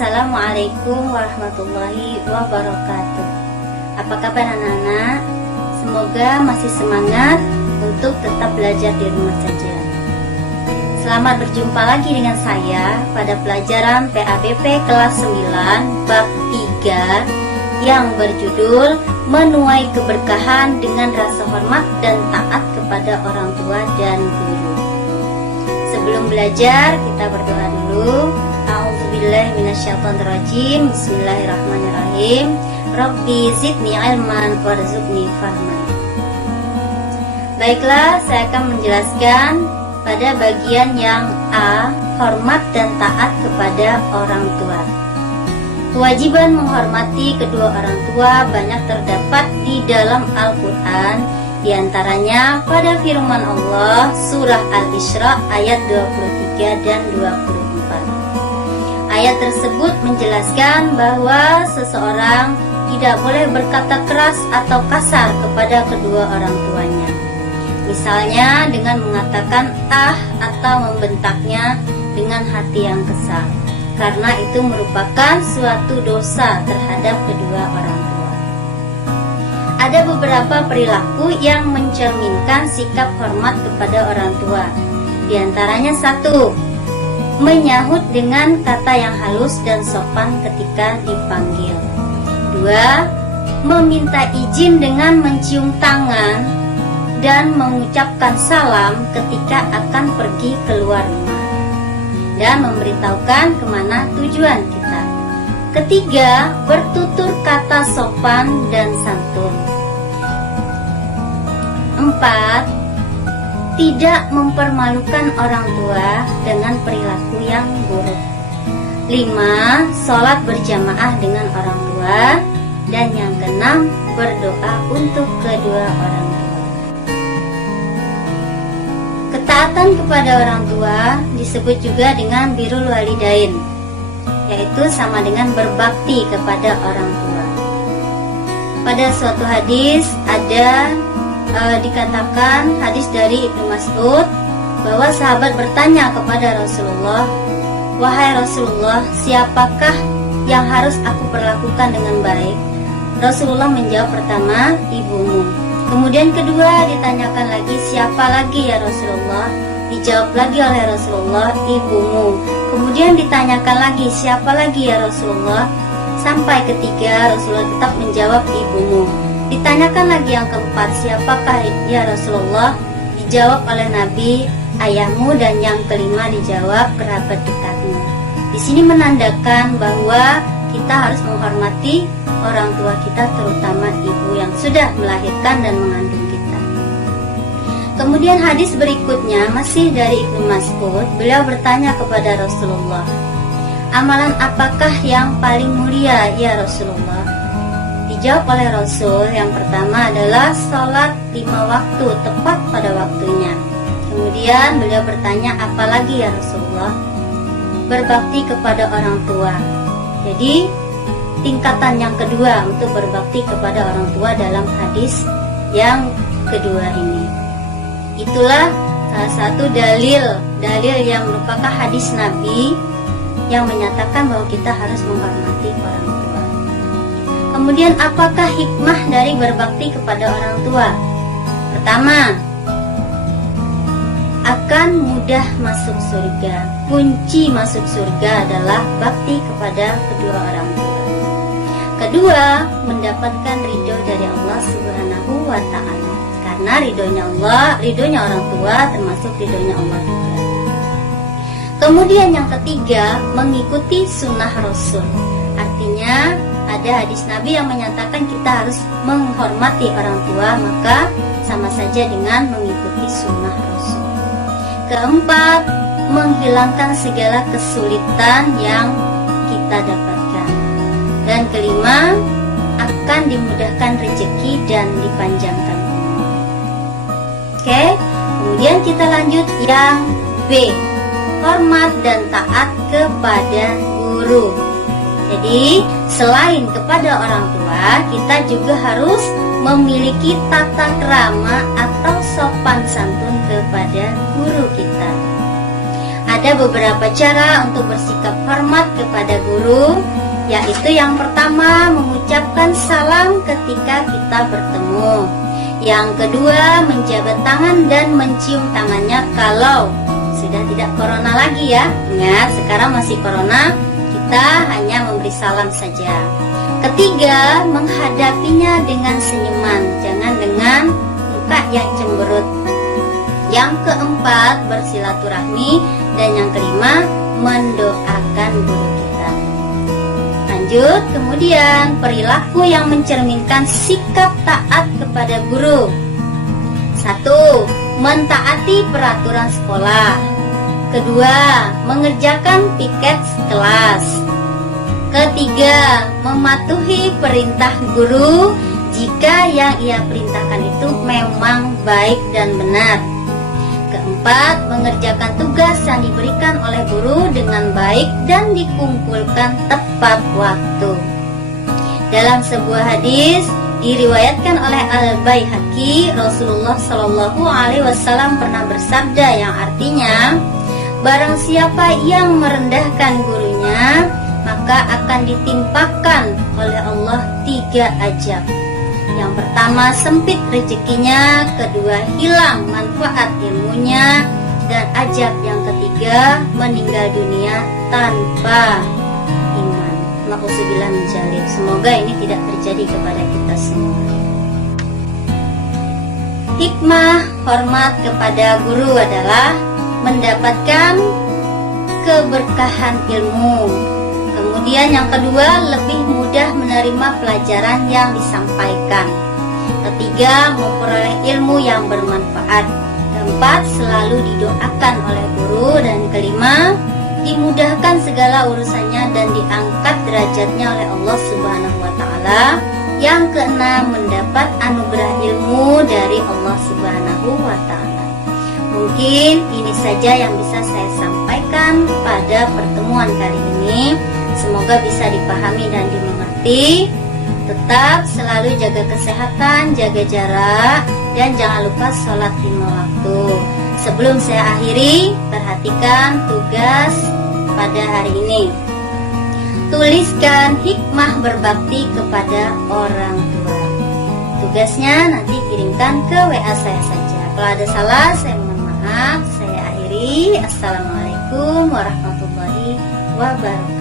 Assalamualaikum warahmatullahi wabarakatuh. Apa kabar anak-anak? Semoga masih semangat untuk tetap belajar di rumah saja. Selamat berjumpa lagi dengan saya pada pelajaran PABP kelas 9 bab 3 yang berjudul Menuai Keberkahan dengan Rasa Hormat dan Taat kepada Orang Tua dan Guru. Sebelum belajar, kita berdoa dulu. A'udzubillahi minasyaitonirrajim. Bismillahirrahmanirrahim. Rabbi zidni ilman warzuqni fahman. Baiklah, saya akan menjelaskan pada bagian yang A, hormat dan taat kepada orang tua. Kewajiban menghormati kedua orang tua banyak terdapat di dalam Al-Quran, di antaranya pada firman Allah surah Al-Isra ayat 23 dan 24. Ayat tersebut menjelaskan bahwa seseorang tidak boleh berkata keras atau kasar kepada kedua orang tuanya. Misalnya dengan mengatakan ah atau membentaknya dengan hati yang kesal, karena itu merupakan suatu dosa terhadap kedua orang tua. Ada beberapa perilaku yang mencerminkan sikap hormat kepada orang tua. Di antaranya 1, menyahut dengan kata yang halus dan sopan ketika dipanggil. 2, meminta izin dengan mencium tangan dan mengucapkan salam ketika akan pergi keluar rumah dan memberitahukan kemana tujuan kita. 3, bertutur kata sopan dan santun. 4, tidak mempermalukan orang tua dengan perilaku yang buruk. 5, sholat berjamaah dengan orang tua. Dan yang ke-6, berdoa untuk kedua orang tua. Ketaatan kepada orang tua disebut juga dengan birrul walidain, yaitu sama dengan berbakti kepada orang tua. Pada suatu hadis ada dikatakan, hadis dari Ibnu Mas'ud, bahwa sahabat bertanya kepada Rasulullah, "Wahai Rasulullah, siapakah yang harus aku perlakukan dengan baik?" Rasulullah menjawab, pertama, ibumu. Kemudian kedua ditanyakan lagi, siapa lagi ya Rasulullah? Dijawab lagi oleh Rasulullah, ibumu. Kemudian ditanyakan lagi, siapa lagi ya Rasulullah? Sampai ketiga Rasulullah tetap menjawab, ibumu. Ditanyakan lagi yang keempat, siapakah ya Rasulullah? Dijawab oleh Nabi, ayahmu. Dan yang kelima dijawab, kerabat dekatmu. Di sini menandakan bahwa kita harus menghormati orang tua kita, terutama ibu yang sudah melahirkan dan mengandung kita. Kemudian hadis berikutnya masih dari Ibnu Mas'ud. Beliau bertanya kepada Rasulullah, amalan apakah yang paling mulia ya Rasulullah? Dijawab oleh Rasul, yang pertama adalah sholat 5 waktu tepat pada waktunya. Kemudian beliau bertanya, apalagi ya Rasulullah? Berbakti kepada orang tua. Jadi tingkatan yang kedua untuk berbakti kepada orang tua dalam hadis yang kedua ini. Itulah salah satu dalil yang merupakan hadis Nabi yang menyatakan bahwa kita harus menghormati orang tua. Kemudian apakah hikmah dari berbakti kepada orang tua? Pertama, akan mudah masuk surga. Kunci masuk surga adalah bakti kepada kedua orang tua. Kedua, mendapatkan ridho dari Allah Subhanahu wa Ta'ala. Karena ridhonya orang tua termasuk ridhonya Allah juga. Kemudian yang ketiga, mengikuti sunnah Rasul. Artinya ada hadis Nabi yang menyatakan kita harus menghormati orang tua, maka sama saja dengan mengikuti sunnah Rasul. Keempat, menghilangkan segala kesulitan yang kita dapatkan. Dan kelima, akan dimudahkan rezeki dan dipanjangkan umur. Oke, kemudian kita lanjut yang B, hormat dan taat kepada guru. Jadi selain kepada orang tua, kita juga harus memiliki tata krama atau sopan santun kepada guru kita. Ada beberapa cara untuk bersikap hormat kepada guru, yaitu yang pertama mengucapkan salam ketika kita bertemu. Yang kedua menjabat tangan dan mencium tangannya kalau sudah tidak corona lagi ya. Ingat, sekarang masih corona, kita hanya memberi salam saja. Ketiga, menghadapinya dengan senyuman, jangan dengan muka yang cemberut. Yang keempat, bersilaturahmi. Dan yang kelima, mendoakan guru kita. Lanjut, kemudian perilaku yang mencerminkan sikap taat kepada guru. 1. Mentaati peraturan sekolah. Kedua, mengerjakan piket kelas. Ketiga, mematuhi perintah guru jika yang ia perintahkan itu memang baik dan benar. Keempat, mengerjakan tugas yang diberikan oleh guru dengan baik dan dikumpulkan tepat waktu. Dalam sebuah hadis diriwayatkan oleh Al-Baihaqi, Rasulullah Shallallahu Alaihi Wasallam pernah bersabda yang artinya, barang siapa yang merendahkan gurunya, maka akan ditimpakan oleh Allah 3 azab. Yang pertama, sempit rezekinya. Kedua, hilang manfaat ilmunya. Dan azab yang ketiga, meninggal dunia tanpa iman. Nauzubillah min dzalik. Semoga ini tidak terjadi kepada kita semua. Hikmah hormat kepada guru adalah mendapatkan keberkahan ilmu. Kemudian yang kedua, lebih mudah menerima pelajaran yang disampaikan. Ketiga, memperoleh ilmu yang bermanfaat. Keempat, selalu didoakan oleh guru. Dan kelima, dimudahkan segala urusannya dan diangkat derajatnya oleh Allah Subhanahu wa Ta'ala. Yang keenam, mendapat anugerah ilmu dari Allah Subhanahu wa Ta'ala. Mungkin ini saja yang bisa saya sampaikan pada pertemuan kali ini. Semoga bisa dipahami dan dimengerti. Tetap selalu jaga kesehatan, jaga jarak, dan jangan lupa sholat 5 waktu. Sebelum saya akhiri, perhatikan tugas pada hari ini. Tuliskan hikmah berbakti kepada orang tua. Tugasnya nanti kirimkan ke WA saya saja. Kalau ada salah, saya mohon maaf. Saya akhiri. Assalamualaikum warahmatullahi wabarakatuh.